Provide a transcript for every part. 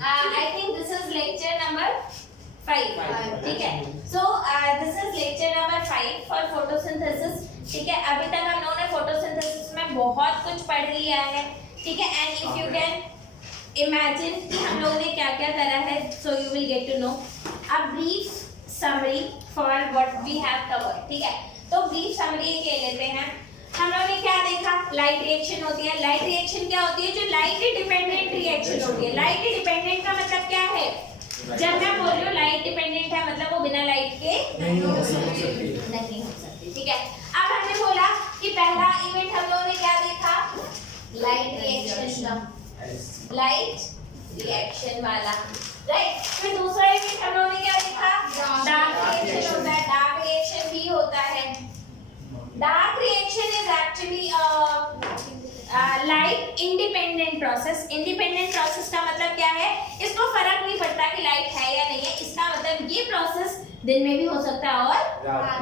I think this is lecture number 5. ठीक है. So this is lecture number 5 for photosynthesis. ठीक है. अभी तक हम लोगों ने photosynthesis में बहुत कुछ पढ़ लिया है. ठीक है. And if you can imagine कि हम लोगों ने क्या क्या करा है, so you will get to know a brief summary for what we have covered. ठीक है. तो brief summary ले लेते हैं. हम लोगों ने क्या देखा? लाइट रिएक्शन होती है. लाइट रिएक्शन क्या होती है? जो लाइट डिपेंडेंट रिएक्शन होती है. लाइट डिपेंडेंट का मतलब क्या है? जब मैं बोल रही हूँ लाइट डिपेंडेंट है, मतलब वो बिना लाइट के नहीं हो सकती. ठीक है. अब हमने बोला कि पहला इवेंट हम लोगों ने क्या देखा? लाइट रिएक्शन का, लाइट रिएक्शन वाला, राइट. फिर दूसरा इवेंट हम लोगों ने क्या देखा? डार्क रिएक्शन होता है. डार्क रिएक्शन भी होता है. Dark reaction is actually light independent process. Independent process का मतलब क्या है? इसको फर्क नहीं पड़ता कि लाइट है या नहीं है. इसका मतलब ये प्रोसेस दिन में भी हो सकता है और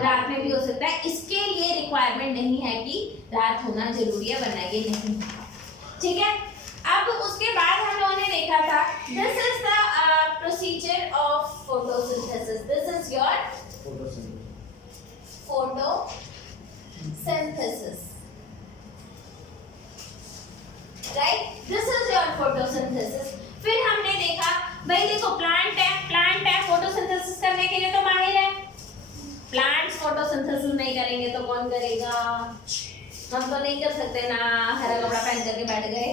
रात में भी हो सकता है. इसके लिए रिक्वायरमेंट नहीं है कि रात होना जरूरी है, वरना ये नहीं. ठीक है. अब उसके बाद हम लोगों ने देखा था this is the procedure of photosynthesis. This is your photosynthesis, right? This is your photosynthesis. फिर हमने देखा भाई देखो प्लांट है फोटोसिंथेसिस करने के लिए तो माहिर है. प्लांट्स फोटोसिंथेसिस नहीं करेंगे तो कौन करेगा? हम तो नहीं कर सकते ना, हरा कपड़ा पहन करके बैठ गए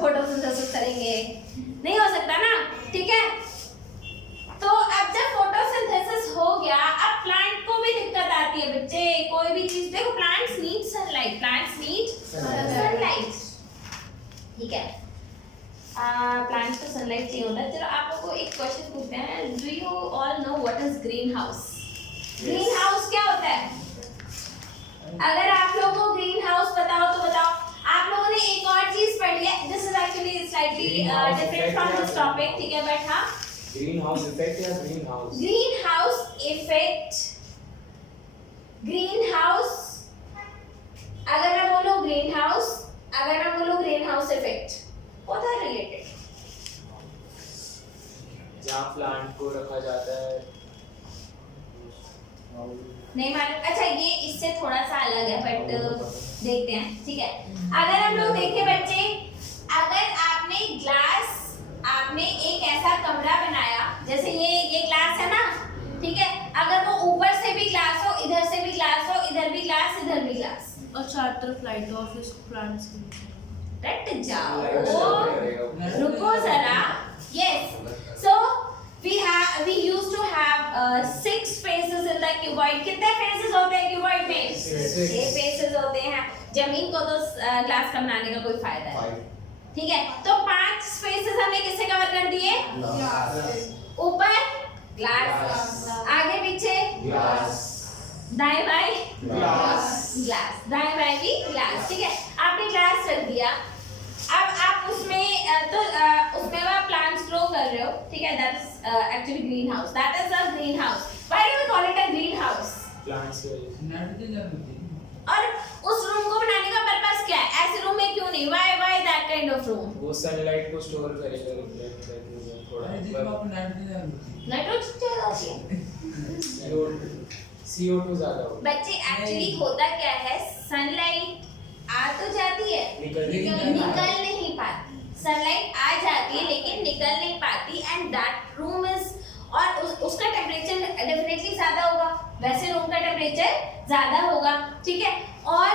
फोटोसिंथेसिस करेंगे, नहीं हो सकता ना. ठीक है. तो अब जब फोटोसिंथेसिस हो गया, अब प्लांट को भी दिक्कत आती है बच्चे. कोई भी चीज देखो, plants need sunlight. Plants need sunlight. ठीक है. प्लांट्स को सनलाइट चाहिए होता है. चलो आप लोगों को एक क्वेश्चन पूछते हैं. Do you all know what is green house? Green house क्या होता है? अगर आप लोगों को ग्रीन हाउस पता हो तो बताओ. आप लोगों ने एक और चीज पढ़ी है. This is actually slightly different from this topic. ठीक है. बट हाँ, ग्रीन हाउस इफेक्ट या greenhouse? Greenhouse effect. Greenhouse अगर मैं बोलूं ग्रीन हाउस, अगर मैं बोलूं greenhouse effect, both are related. जहाँ प्लांट को रखा जाता है. नहीं मालूम. अच्छा, ये इससे थोड़ा सा अलग है, बट देखते हैं. ठीक है. अगर हम लोग देखें बच्चे, अगर आपने एक ऐसा कमरा बनाया, जैसे ये ग्लास है ना. ठीक है. अगर वो ऊपर से भी ग्लास हो, इधर से भी ग्लास हो, इधर भी ग्लास, इधर भी ग्लास, और चार तरफ लाइट हो, ऑफिस प्लांट्स रट जाओ, रुको जरा. Yes. So we used to have 6 faces in the cuboid. कितने faces होते हैं cuboid में? 6 faces होते हैं. जमीन को तो ग्लास का बनाने का कोई फायदा है. ठीक है. तो 5 faces हमने किससे कवर कर दिए? ऊपर ग्लास, आगे पीछे ग्लास, दाएं बाएं ग्लास, दाएं बाएं भी ग्लास. ठीक है. आपने ग्लास रख दिया. अब आप उसमें उसमें आप प्लांट्स ग्रो कर रहे हो. ठीक है. That is actually greenhouse. That is a greenhouse. Why do we call it a greenhouse? Plants के और उस रूम को बनाने का पर्पस क्या है? ऐसे रूम में क्यों नहीं? Why that kind of room? वो सनलाइट को स्टोर करेगा, रिफ्लेक्ट करके थोड़ा. नाइट्रोजन ज्यादा होती है, CO2 ज्यादा होता है. बच्चे एक्चुअली होता क्या है? सनलाइट आ तो जाती है, निकल नहीं पाती. सनलाइट आ जाती है लेकिन निकल नहीं पाती. एंड दैट रूम इज, और उसका टेम्परेचर डेफिनेटली ज्यादा होगा. वैसे रूम का टेम्परेचर ज्यादा होगा. ठीक है. और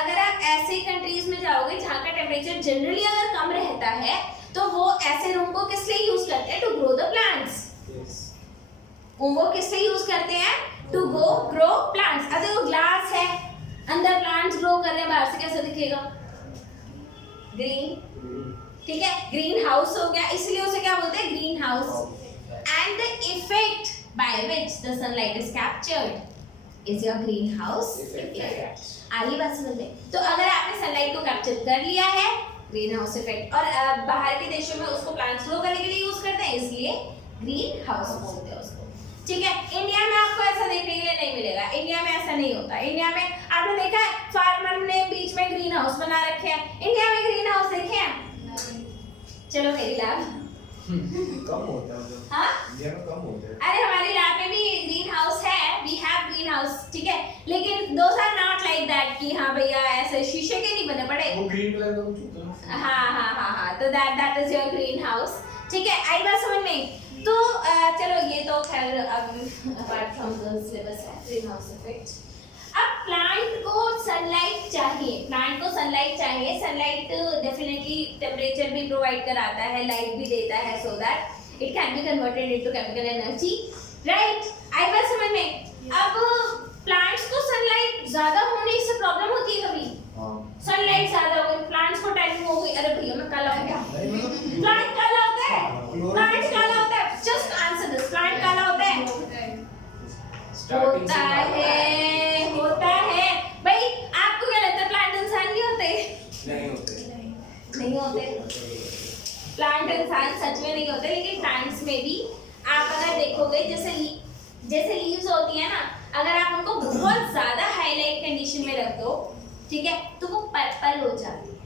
अगर आप ऐसे कंट्रीज में जाओगे जहाँ का टेम्परेचर जनरली अगर कम रहता है, तो वो ऐसे रूम को किस लिए यूज करते हैं? To grow the plants. वो किस लिए यूज करते हैं? To grow plants. अगर वो ग्लास है, अंदर प्लांट्स ग्रो कर रहे हैं, बाहर से कैसे दिखेगा? ग्रीन. ठीक है. ग्रीन हाउस हो गया, इसलिए उसे क्या बोलते हैं? Green house. And the effect by which the sunlight is captured is your green house effect. आगे बात समझ में. तो अगर आपने सनलाइट को कैप्चर कर लिया है, ग्रीन हाउस इफेक्ट. और बाहर के देशों में उसको प्लांट्स ग्रो करने के लिए यूज करते हैं, इसलिए ग्रीन हाउस बोलते हैं उसको. ठीक है. इंडिया में आपको ऐसा देखने के लिए नहीं मिलेगा. इंडिया में ऐसा नहीं होता. इंडिया में आपने देखा है फार्मर ने बीच में ग्रीन हाउस बना रखे हैं. इंडिया में ग्रीन हाउस देखे हैं? चलो मेरी लैब. कम होता है मतलब हाँ इंडिया में कम होता है। अरे हमारे यहाँ पे भी ग्रीन हाउस है, वी हैव ग्रीन हाउस, ठीक है, लेकिन those are not like that कि हाँ भैया ऐसे शीशे के नहीं बने पड़े। वो ग्रीन कलर का कुछ होता है ना। हाँ तो that is your green house, ठीक है। आई बात समझ में। तो चलो ये तो खैर अपार्ट फ्रॉम द सिलेबस है ग्रीन हाउस इफेक्ट। अब प्लांट को सनलाइट चाहिए, प्लांट को सनलाइट चाहिए, सनलाइट डेफिनेटली टेम्परेचर भी प्रोवाइड कराता है, लाइट भी देता है, so that it can be converted into chemical energy, right. आई बात समझ में। अब प्लांट्स को सनलाइट ज्यादा होने से प्रॉब्लम होती है कभी? सनलाइट ज्यादा हो गई, प्लांट्स को टैनिंग हो गई, अरे भैया मैं काला हो गया। प्लांट काला होता है, प्लांट काला होता है, जस्ट आंसर दिस, प्लांट काला होता है? होता है भाई। आपको क्या लगता है प्लांट इंसान नहीं होते? नहीं होते प्लांट इंसान सच में नहीं होते, लेकिन प्लांट्स में भी आप अगर देखोगे जैसे लीव्स होती है ना, अगर आप उनको बहुत ज्यादा हाईलाइट कंडीशन में रख दो, ठीक है, तो वो पर्पल हो जाती है।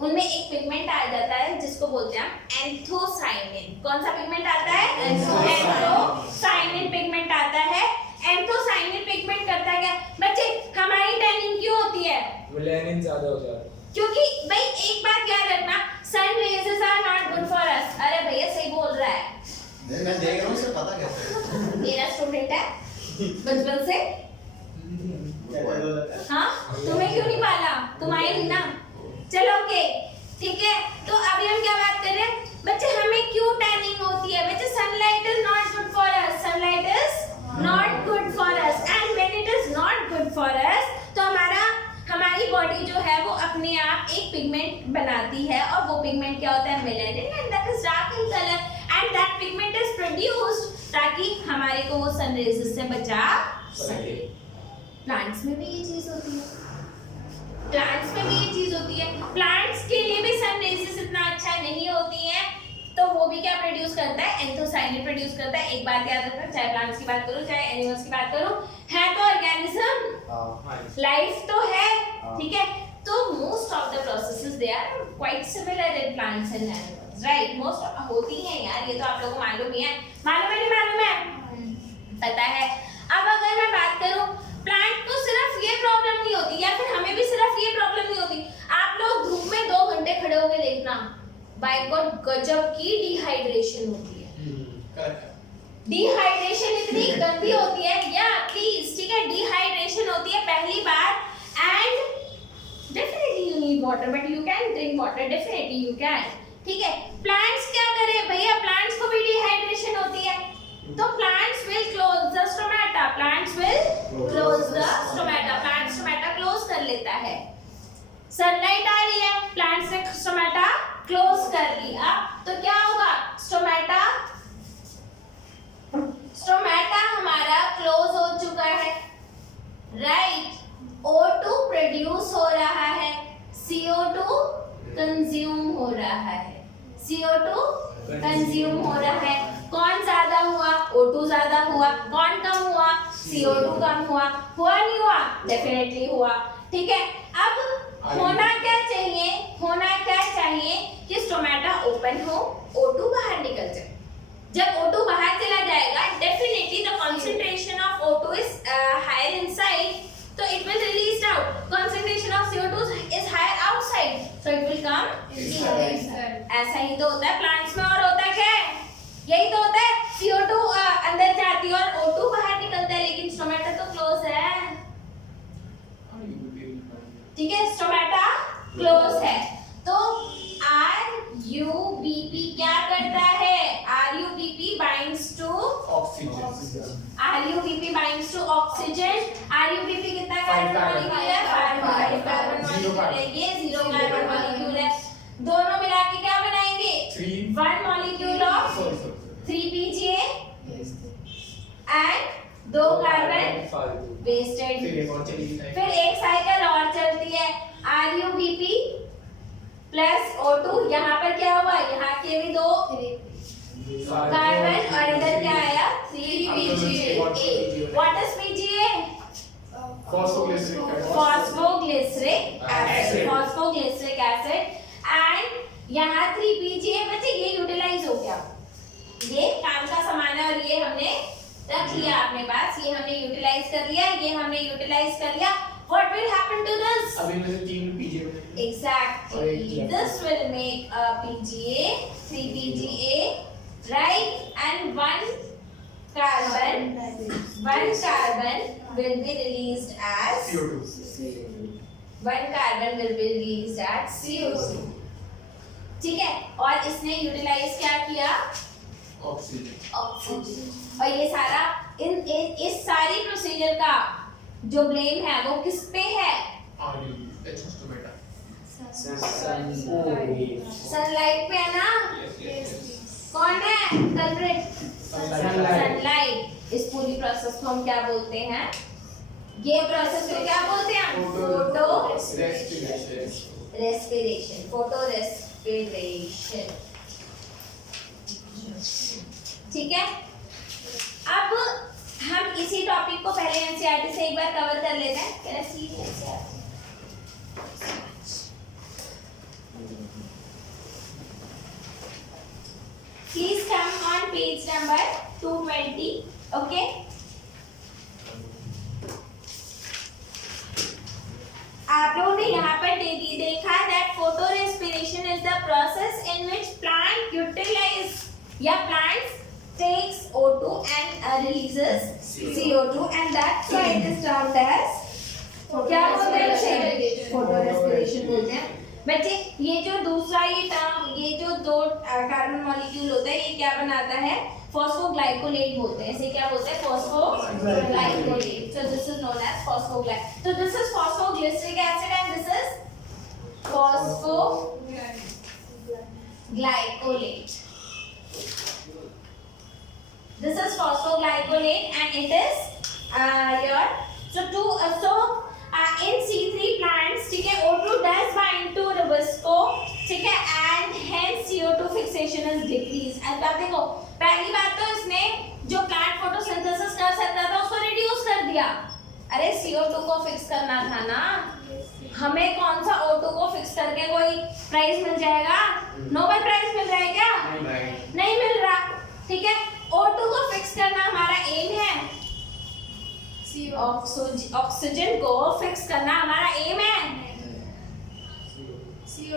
उनमें एक पिगमेंट आ जाता है जिसको बोलते हैं एंथोसाइनिन। कौन सा पिगमेंट आता है? एंथोसाइनिन पिगमेंट आता है। एंथोसाइनिन पिगमेंट करता है क्या बच्चे? हमारी टैनिंग क्यों होती है? मेलानिन ज्यादा हो जाता है। क्योंकि भाई एक बात याद रखना, sun rays are not good for us. अरे भैया सही बोल रहा है, नहीं मैं देख रहा हूँ, इसे पता कैसे है? मेरा स्टूडेंट है बचपन से। हाँ तुम्हें क्यों नहीं पाला? तुम आए नहीं ना। चलो ओके ठीक है। तो अभी हम क्या बात कर रहे हैं बच्चे? हमें क्यों टैनिंग होती है बच्चे? Sunlight is not good for us, sunlight is not good for us, and when it is not good for अस तो हमारी बॉडी जो है वो अपने आप एक पिगमेंट बनाती है, और वो पिगमेंट क्या होता है? Melanin, and that is dark in colour, and that pigment is produced ताकि हमारे को वो सन रेजेस से बचा सके। प्लांट्स में भी ये चीज होती है, प्लांट्स में भी ये चीज होती है। प्लांट्स के लिए भी सन रेजेस इतना अच्छा नहीं होती है, तो वो भी क्या प्रोड्यूस करता है? एंथोसाइनिन प्रोड्यूस करता है। एक बात याद रखना, चाहे प्लांट्स की बात करूं चाहे एनिमल्स की बात करूं, है तो ऑर्गेनिज्म, लाइफ तो है, ठीक है। तो most of the processes they are quite similar in plants and animals, right. Most होती हैं यार, ये तो आप लोगों को मालूम ही है। मालूम है नहीं मालूम है? पता है। अब अगर मैं बात करूं, प्लांट को सिर्फ ये प्रॉब्लम नहीं होती, या फिर हमें भी सिर्फ ये प्रॉब्लम नहीं होती। आप लोग धूप में 2 घंटे खड़े होकर देखना, बाय गॉड गजब की डिहाइड्रेशन होती है। डिहाइड्रेशन इतनी गंदी होती है, या प्लीज, ठीक है, डिहाइड्रेशन होती है पहली बार। And definitely you need water, but you can drink water, definitely you can, ठीक है। प्लांट्स क्या करें भैया? प्लांट्स को भी डिहाइड्रेशन होती है, तो plants will close the stomata, plants will close the stomata, plant stomata close कर लेता है। सनलाइट आ रही है, प्लांट्स ने स्टोमेटा क्लोज कर लिया, तो क्या होगा? स्टोमेटा हमारा क्लोज हो चुका है, राइट। O2 प्रोड्यूस हो रहा है, CO2 कंज्यूम हो रहा है, CO2 कंज्यूम हो रहा है। कौन ज्यादा हुआ? O2 ज्यादा हुआ। कौन कम हुआ? CO2 कम हुआ। हुआ नहीं हुआ? डेफिनेटली हुआ, ठीक है। अब होना क्या चाहिए? होना क्या चाहिए कि स्टोमेटा ओपन हो, O2 बाहर निकल जाए। जब O2 बाहर चला जाएगा, definitely the concentration of O2 is higher inside, so it will released out. Concentration of CO2 is higher outside, so it will come inside. ऐसा ही तो होता है प्लांट्स में। और होता क्या है? यही तो होता है, CO2 अंदर जाती है और O2 बाहर निकलता है, लेकिन स्टोमेटा तो क्लोज है, ठीक है। स्टोमेटा क्लोज है, तो RUBP क्या करता है? RUBP binds to oxygen. RUBP binds to oxygen। RUBP कितना कार्बन मॉलिक्यूल है? 5 कार्बन मॉलिक्यूल है, ये 0 कार्बन मॉलिक्यूल है। दोनों मिला के क्या बनाएंगे? 1 molecule of 3PGA and 2 carbon wasted. फिर एक साइकिल और चलती है, RUBP प्लस O2, यहाँ पर क्या हुआ? यहाँ के भी 2 कार्बन और इधर क्या आया? 3PGA। What is PGA? Phosphoglyceric acid, phosphoglyceric acid. And यहाँ 3PGA बच्चे ये यूटिलाइज हो गया, कर लिया, ये हमने यूटिलाइज कर लिया. What will happen to this? अभी मैंने 3 पीजे बनाए. Exactly. This will make a PGA, 3 PGA, right? And one carbon will be released as CO2. one carbon will be released as CO2. ठीक है. और इसने यूटिलाइज क्या किया? ऑक्सीजन. ऑक्सीजन. और ये सारा इस सारी प्रोसीजर का जो ब्लेम है वो किस पे है? सनलाइट पे है ना? कौन है कल्प्रिट? सनलाइट. इस पूरी प्रोसेस को हम क्या बोलते हैं? ये प्रोसेस को क्या बोलते हैं? Photo respiration. Photo respiration. ठीक है. अब हम इसी टॉपिक को पहले एनसीईआरटी से एक बार कवर कर लेते हैं. Please come on page number 220. Okay. आप लोगों ने यहाँ पर देखा that photorespiration is the process in which plant utilize या plants takes O2 and releases CO2 and that's why it is termed as क्या बोलते हैं उसे? Photorespiration बोलते हैं. बच्चे ये जो दूसरा ये टर्म ये जो दो कार्बन मॉलिक्यूल होता है ये क्या बनाता है? फॉस्फोग्लाइकोलेट बोलते हैं. इसे क्या बोलते हैं? Phosphoglycolate. So this is known as phosphoglyc. So this is phosphoglyceric acid and this is phosphoglycolate. This is phosphoglycolate and it is your in C3 plants ठीक है O2 does bind to ribosco ठीक है and hence CO2 fixation is decreased. अब आप देखो पहली बात तो इसने जो प्लांट फोटोसिंथेसिस कर सकता था उसको रिड्यूस कर दिया. अरे CO2 को फिक्स करना था ना. हमें कौन सा O2 को फिक्स करके कोई प्राइज मिल जाएगा? नोबेल प्राइज मिल रहा है क्या? नहीं मिल रहा. ठीक है. O2 को फिक्स करना हमारा एम है. ऑक्सीजन को फिक्स करना हमारा एम है.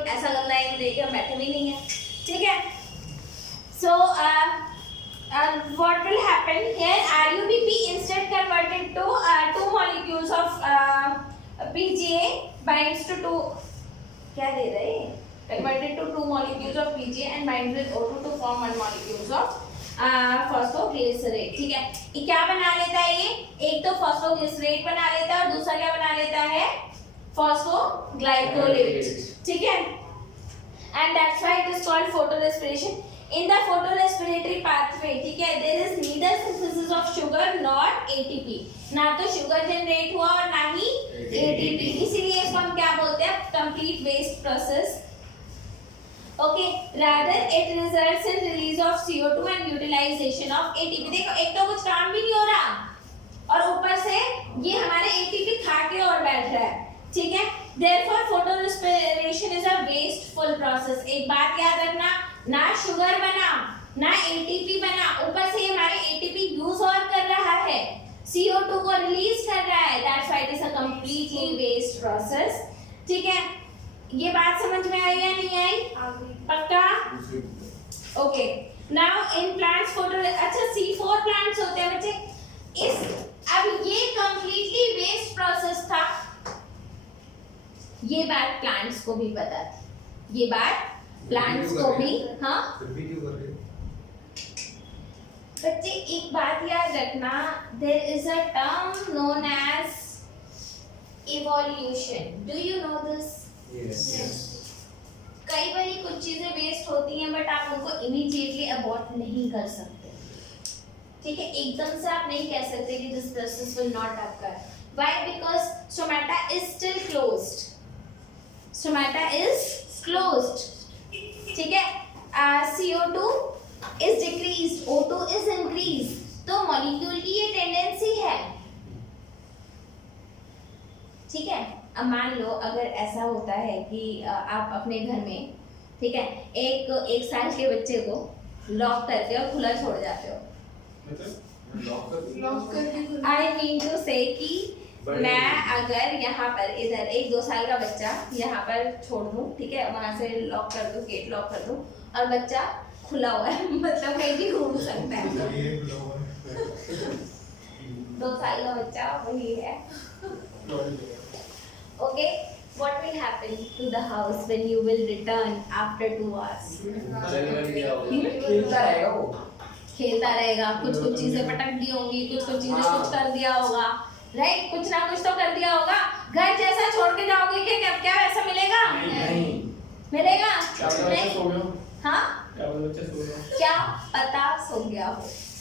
ऐसा लगता है कि देखिए बैठे भी नहीं है. ठीक है. So what will happen here? RuBP instead converted to 2 molecules of PGA binds to 2 क्या दे रहे? Converted to 2 molecules of PGA and binds with O2 to form 1 molecules of phosphoglycerate. ठीक है. ये क्या बना लेता है? ये एक तो फॉस्फोग्लिसरेट बना लेता है और दूसरा क्या बना लेता है? फॉस्फोग्लाइकोलेट. ठीक है. And that's why it is called photorespiration. In the photorespiratory pathway, ठीक है, there is neither synthesis of sugar nor ATP. ना तो शुगर जनरेट हुआ और ना ही ATP. इसीलिए इसको हम क्या बोलते हैं? Complete waste process. Okay, rather it results in release of CO2 and utilization of ATP. देखो एक तो कुछ काम भी नहीं हो रहा और ऊपर से ये हमारे ATP खा के और बैठ रहा है. ठीक है. Therefore photorespiration is a wasteful process. एक बात याद रखना, ना शुगर बना ना ATP बना, ऊपर से हमारे ATP यूज और कर रहा है, CO2 को रिलीज कर रहा है. That's why it is a completely waste process. ठीक है. ये बात समझ में आई या नहीं आई? पक्का? Okay. Now in plants photo अच्छा C4 प्लांट्स होते हैं बच्चे. इस अब ये कंप्लीटली वेस्ट प्रोसेस था. ये बात प्लांट्स को भी पता थी. ये बात प्लांट्स को भी. हाँ बच्चे एक बात याद रखना, there is a term known as evolution. Do you know this? कई बार कुछ चीजें वेस्ट होती हैं बट आप उनको इमीडिएटली अबॉर्ट नहीं कर सकते. ठीक है. एकदम से आप नहीं कह सकते कि this process will not occur. Why? Because stomata is still closed. Stomata is closed. ठीक है. CO2 is decreased, O2 is increased. तो मॉलिक्यूल की ये टेंडेंसी है. ठीक है. अब मान लो अगर ऐसा होता है कि आप अपने घर में ठीक है एक साल के बच्चे को लॉक करके और खुला छोड़ जाते हो. आई मीन टू से कि मैं अगर यहाँ पर इधर 1-2 साल का बच्चा यहाँ पर छोड़ दूँ, ठीक है, वहाँ से लॉक कर दूँ, गेट लॉक कर दूँ और बच्चा खुला हुआ है, मतलब कहीं भी घूम सकता है। 2 साल का बच्चा वही है। Okay, what will happen to the house when you will return after 2 hours? खेलता रहेगा वो। खेलता रहेगा, कुछ कुछ चीजें पटक दी होंगी, कुछ कुछ चीजें कुछ कर दिया होगा, राइट, कुछ ना कुछ तो कर दिया होगा। घर जैसा छोड़ के जाओगे कि क्या वैसा मिलेगा? नहीं। मिलेगा? क्या पता बच्चा सो गया हो? हाँ, क्या पता बच्चा सो गया हो? क्या पता सो गया हो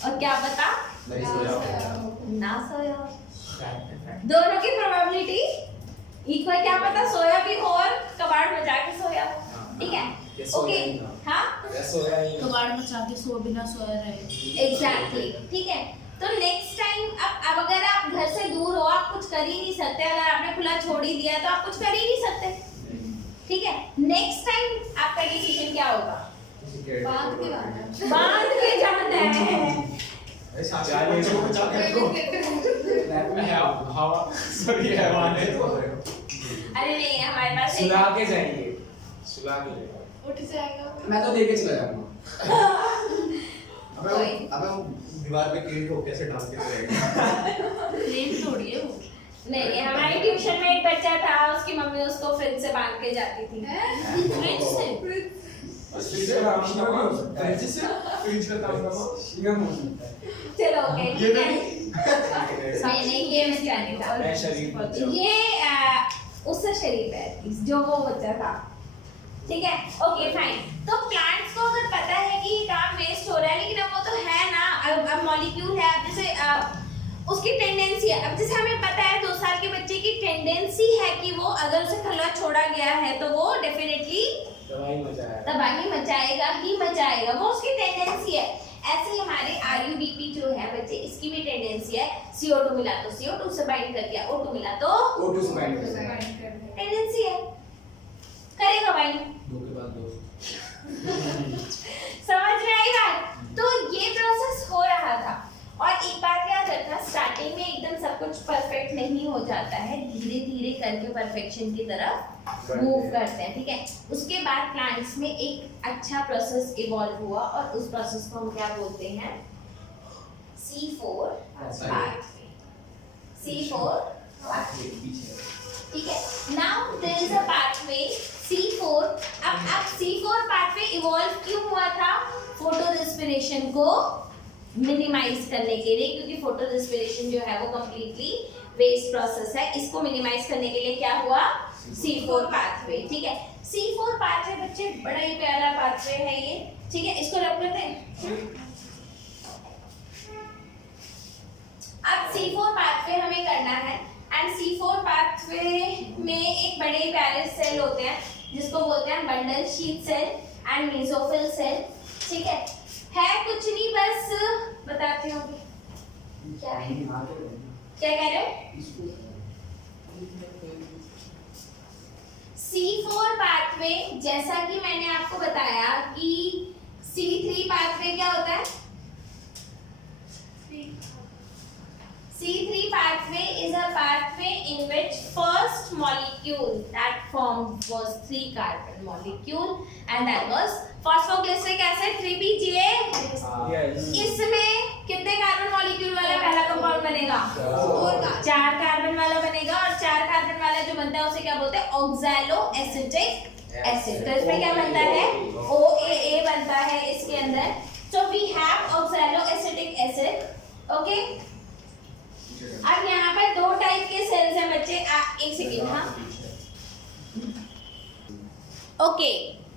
और क्या पता नहीं सोया हो। ना सोया हो। दोनों की प्रोबेबिलिटी इक्वल, क्या पता सोया भी हो और कबाड़ मचा के सोया हो, ठीक है? ये सोया ओके, ही था। हाँ, या सोया ही नहीं। कबाड़ मचा के सो बिना सोया रहे। एग्जैक्टली, ठीक है। तो नेक्स्ट टाइम अब अगर आप घर से दूर हो, आप कुछ कर ही नहीं सकते, अगर आपने खुला छोड़ ही दिया तो आप कुछ कर ही नहीं सकते, ठीक है? नेक्स्ट टाइम आपका डिसीजन क्या होगा? बात के बारे में। बांध के जाना है। अरे साक्षी बच्चों को बचा के रखो। लैब में है हवा, सॉरी हैवान है तो। अरे नहीं, हमारे पास एक सुला के जाएंगे, सुला के जाएंगे। उठ जाएगा। मैं तो लेके चला जाऊंगा। अबे वो दीवार पे कील ठोक कैसे डाल के रहेगा। प्लेन थोड़ी है वो। नहीं, हमारी ट्यूशन में एक बच्चा था, उसकी मम्मी उसको फ्रिज से बांध के जाती थी। फ्रिज से। फ्रिज का काम नहीं हो सकता है। फ्रिज का काम शीगम हो सकता है। चलो ओके, ये ठीक है। नहीं नहीं, ये मैं जानी था। मैं शरीफ बच्चा हूँ। ये उससे शरीफ है जो वो बच्चा था, ठीक है? Okay fine. तो प्लांट्स को अगर पता है कि काम वेस्ट हो रहा है, लेकिन अब वो तो है ना, अब मॉलिक्यूल है, अब जैसे उसकी टेंडेंसी है, अब जैसे हमें पता है 2 साल के बच्चे की टेंडेंसी है कि वो अगर उसे खुला छोड़ा गया है तो वो डेफिनेटली तबाही मचाएगा ही मचाएगा, वो उसकी टेंडेंसी है। ऐसे ही हमारे RUBP जो है बच्चे, इसकी भी टेंडेंसी है, CO2 मिला तो CO2 से बाइंड कर दिया, O2 मिला तो O2 से बाइंड कर दिया। टेंडेंसी है, करेगा बाइंड। 2 के बाद 2। समझ में आई बात? तो ये प्रोसेस हो रहा था। और एक बात याद रखना, स्टार्टिंग में एकदम सब कुछ परफेक्ट नहीं हो जाता है, धीरे धीरे करके परफेक्शन की तरफ मूव करते हैं, ठीक है? उसके बाद प्लांट्स में एक अच्छा प्रोसेस इवॉल्व हुआ और उस प्रोसेस को हम क्या बोलते हैं? C4 pathway. C4 पाथवे, ठीक है? Now there is a pathway C4। अब C4 पाथवे इवॉल्व क्यों हुआ था? फोटो रेस्पिरेशन को मिनिमाइज करने के लिए, क्योंकि फोटो रेस्पिरेशन जो है वो कंप्लीटली वेस्ट प्रोसेस है। इसको मिनिमाइज करने के लिए क्या हुआ? C4 पाथवे, ठीक है? C4 पाथवे बच्चे बड़ा ही प्यारा पाथवे है ये, ठीक है? इसको रख लेते हैं। अब C4 पाथवे हमें करना है, एंड C4 पाथवे में एक बड़े प्यारे सेल होते हैं जिसको बोलते हैं bundle sheath cell and mesophyll cell, ठीक है? कुछ नहीं, बस बताती हूँ क्या है। क्या कह रहे हो? C4 पाथवे, जैसा कि मैंने आपको बताया कि C3 पाथवे क्या होता है? C3 pathway is a pathway in which first molecule that formed was 3 carbon molecule and that was phosphoglyceric acid 3PGA। इसमें कितने कार्बन मॉलिक्यूल वाला पहला कंपाउंड बनेगा? 4 कार्बन वाला बनेगा, और 4 कार्बन वाला जो बनता है उसे क्या बोलते हैं? Oxalo acetic acid. तो इसमें क्या बनता है? OAA बनता है इसके अंदर। So we have oxalo acetic acid, okay? अब यहाँ पर 2 टाइप के सेल्स हैं बच्चे। एक सेकेंड, हाँ, okay.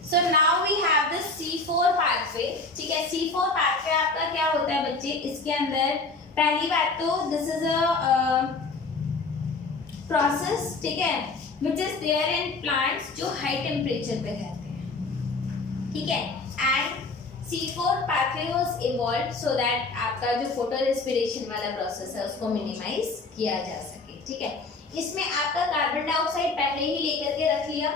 So now we have the C4 pathway, ठीक है? C4 पाथवे आपका क्या होता है बच्चे? इसके अंदर पहली बात तो दिस इज अ प्रोसेस, ठीक है, which is there in plants जो हाई टेम्परेचर पे रहते हैं, ठीक है? And C4 pathway was evolved so that आपका जो फोटो रेस्पिरेशन वाला प्रोसेस है उसको मिनिमाइज किया जा सके, ठीक है? इसमें आपका कार्बन डाइऑक्साइड पहले ही लेकर के रख लिया,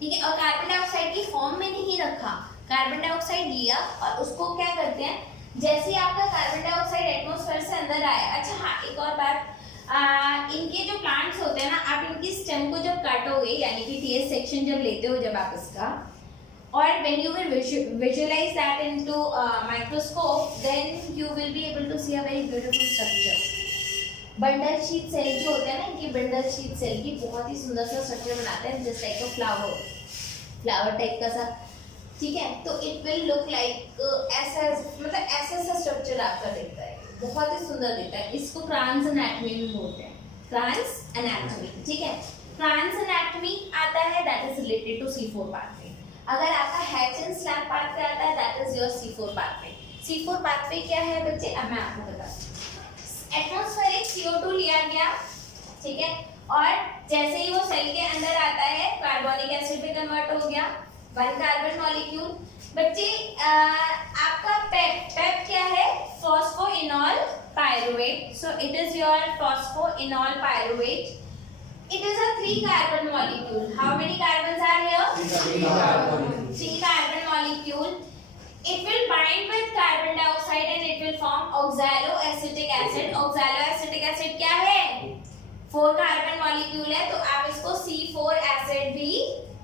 ठीक है? और कार्बन डाइऑक्साइड की फॉर्म में नहीं रखा, कार्बन डाइऑक्साइड लिया और उसको क्या करते हैं? जैसे ही आपका कार्बन डाइऑक्साइड एटमॉस्फेयर से अंदर आया। अच्छा हाँ, एक और बात, इनके जो प्लांट्स होते हैं ना, आप इनकी स्टेम को जब काटोगे, यानी कि टीएस सेक्शन जब लेते हो जब आप इसका, और when you will visualize that into microscope, then you will be able to see a very beautiful structure. Bundle sheath cell जो होते हैं ना, इनकी बंडल शीट सेल की बहुत ही सुंदर सा स्ट्रक्चर बनाते हैं, जस्ट लाइक अ फ्लावर टाइप का सा, ठीक है। तो इट विल लुक लाइक ऐसा, मतलब ऐसा सा स्ट्रक्चर आपका दिखता है, बहुत ही सुंदर दिखता है। इसको क्रांस एनाटॉमी भी बोलते हैं, क्रांस एनाटॉमी, ठीक है। क्रांस एनाटॉमी आता है, that is related to C4 pathway. अगर आपका हैच एंड स्लैप पाथवे आता है, that is your C4 pathway. C4 pathway क्या है बच्चे, अब मैं आपको बताती हूँ। एटमॉस्फेरिक CO2 लिया गया, ठीक है, और जैसे ही वो सेल के अंदर आता है, कार्बोनिक एसिड में कन्वर्ट हो गया, 1 कार्बन मॉलिक्यूल। बच्चे आपका पेप क्या है, phosphoenol pyruvate. So it is your phosphoenol pyruvate. It is a 3 carbon molecule. How many carbons are here? 3 carbon molecule. It will bind with carbon dioxide and it will form oxaloacetic acid. Oxaloacetic acid क्या है? 4 carbon molecule है, तो आप इसको C4 acid भी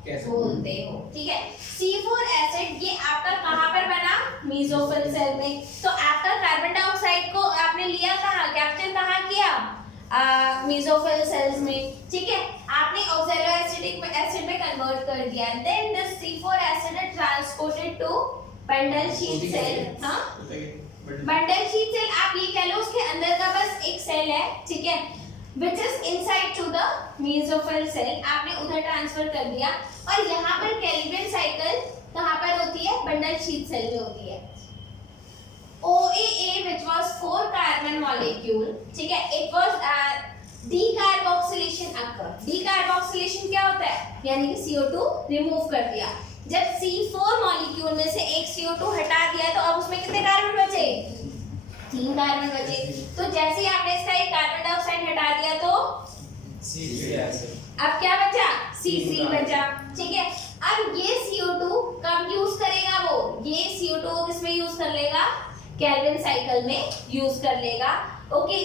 बोलते हो, ठीक है। C4 acid ये आपका कहाँ पर बना, मेसोफिल सेल में। तो आपका कार्बन डाइऑक्साइड को आपने लिया कहाँ, कैप्चर कहाँ किया, मेसोफिल सेल्स में, ठीक है। आपने ऑक्सैलोएसिटिक एसिड में कन्वर्ट कर दिया, then this C4 acid is transported to bundle sheath cell. हाँ, बंडल शीट सेल आप ये कह लो, उसके अंदर का बस एक सेल है, ठीक है, which is inside to the mesophyll cell, आपने उधर ट्रांसफर कर दिया। और यहाँ पर कैल्विन साइकिल कहाँ पर होती है, बंडल शीट सेल में होती है। OAA which was 4 carbon molecule, ठीक है, it was decarboxylation occur। decarboxylation क्या होता है, यानी कि CO2 रिमूव कर दिया। जब C4 मॉलिक्यूल में से एक CO2 हटा दिया, तो अब उसमें कितने कार्बन बचे, 3 कार्बन बचे। तो जैसे ही आपने इसका एक कार्बन डाइऑक्साइड हटा दिया, तो अब क्या बचा, C3 बचा, ठीक है। अब ये CO2 कब यूज करेगा, वो ये CO2 किसमें यूज कर लेगा, केल्विन साइकिल में यूज कर लेगा, ओके।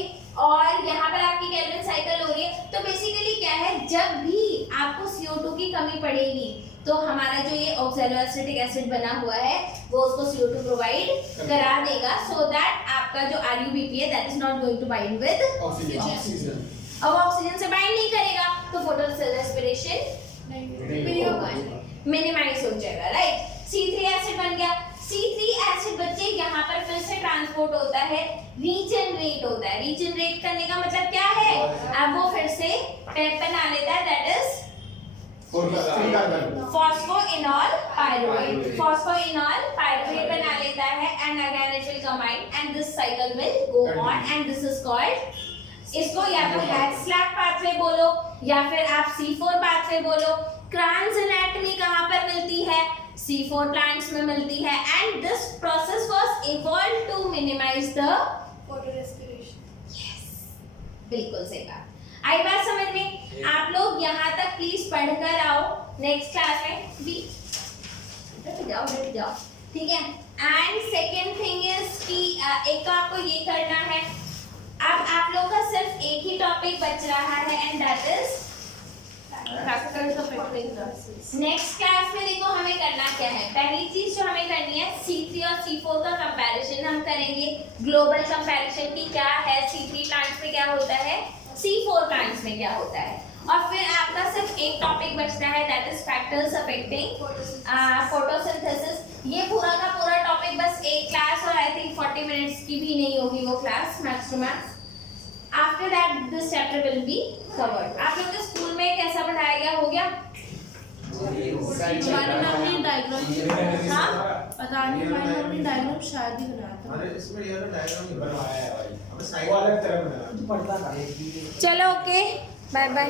और यहाँ पर आपकी केल्विन साइकिल हो रही है। तो बेसिकली क्या है, जब भी आपको CO2 की कमी पड़ेगी, तो हमारा जो ये ऑक्सैलोएसिटिक एसिड बना हुआ है, वो उसको CO2 प्रोवाइड करा देगा, सो दैट आपका जो RUBP है, that is not going to bind with oxygen. अब ऑक्सीजन से बाइंड नहीं करेगा, तो फोटो रेस्पिरेशन मिनिमाइज हो जाएगा, राइट। C3 एसिड बन गया। C3 एसिड बच्चे यहाँ पर फिर से ट्रांसपोर्ट होता है, रीजनरेट होता है। रीजनरेट करने का मतलब क्या है, अब वो फिर से पेप बना लेता है, that is phosphoenol pyruvate. Phosphoenol pyruvate बना लेता है, and again it will combine and this cycle will go on, and this is called, इसको या तो हैच स्लैप पाथवे बोलो, या फिर आप C4 पाथवे बोलो। क्रांस एनाटॉमी कहाँ पर मिलती है, C4 प्लांट्स में मिलती है, and this process was evolved to minimise the photorespiration. Yes, बिल्कुल सही बात। आई बात समझ में, आप लोग यहाँ तक प्लीज पढ़कर आओ, नेक्स्ट क्लास में भी डट जाओ, ठीक है। एंड सेकेंड थिंग इज कि एक तो आपको ये करना है, अब आप लोग का सिर्फ एक ही टॉपिक बच रहा है, and that is factors of active. Next class में देखो हमें करना क्या है। पहली चीज जो हमें करनी है, C3 और C4 का कंपैरिजन हम करेंगे, ग्लोबल कंपैरिजन की क्या है, C3 प्लांट्स में क्या होता है, C4 प्लांट्स में क्या होता है। और फिर आपका सिर्फ एक टॉपिक बचता है, that is factors affecting photosynthesis. ये पूरा का पूरा टॉपिक बस एक क्लास, और आई थिंक 40 मिनट्स की भी नहीं होगी वो class, max to max. After that this chapter will be covered. आप लोग के स्कूल में कैसा पढ़ाया गया, हो गया? हमारे नाम ने डायग्राम, हाँ पता नहीं, हमारे नाम ने डायग्राम शायद ही बनाया था। अरे इसमें यार डायग्राम बनवाया है भाई, हमें वो साइड अलग तरह बना, पढ़ता था। चलो ओके, बाय बाय।